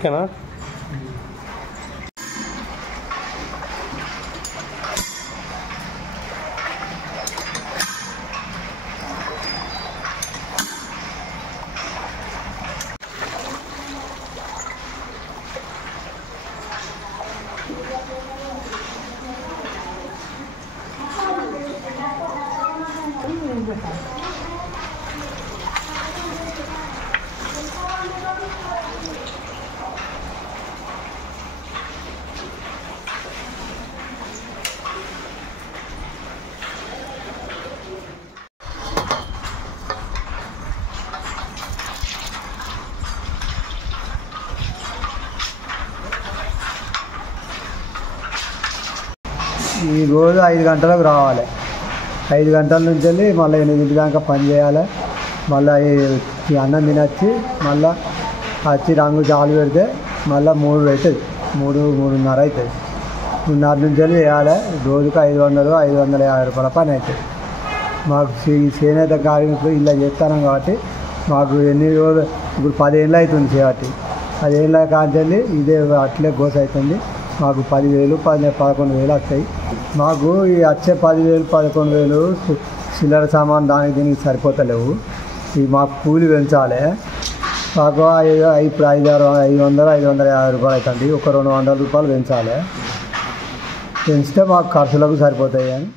ఓకేనా? ఈ రోజు 5 గంటలకు రావాలి. 5 గంటల నుంచి వెళ్ళి మళ్ళీ 8 దాకా పని చేయాలి. మళ్ళీ ఈ అన్నం తినొచ్చి మళ్ళీ వచ్చి రంగు చాలు పెడితే మళ్ళీ 3 అవుతుంది. 3:30 అవుతుంది. 3:30 నుంచి వెళ్ళి చేయాలి. రోజుకు 500, 550 రూపాయల పని అవుతుంది. మాకు ఈ చేనేత కార్మికులు ఇలా చేస్తాను కాబట్టి మాకు ఎన్ని రోజులు ఇప్పుడు 10 ఏళ్ళు అవుతుంది చేయబట్టి. 10 ఏళ్ళ కాంచెల్లి ఇదే అట్లే గోస అవుతుంది. మాకు 10,000, 11,000 వస్తాయి. మాకు ఈ వచ్చే 10,000, 11,000 చిల్లర సామాన్ దానికి దీనికి సరిపోతలేవు. ఇవి మాకు కూలి పెంచాలి. మాకు ఇప్పుడు 500, 550 రూపాయలు అవుతుంది. ఒక 200 రూపాయలు పెంచాలి. పెంచితే మాకు ఖర్చులకు సరిపోతాయి అని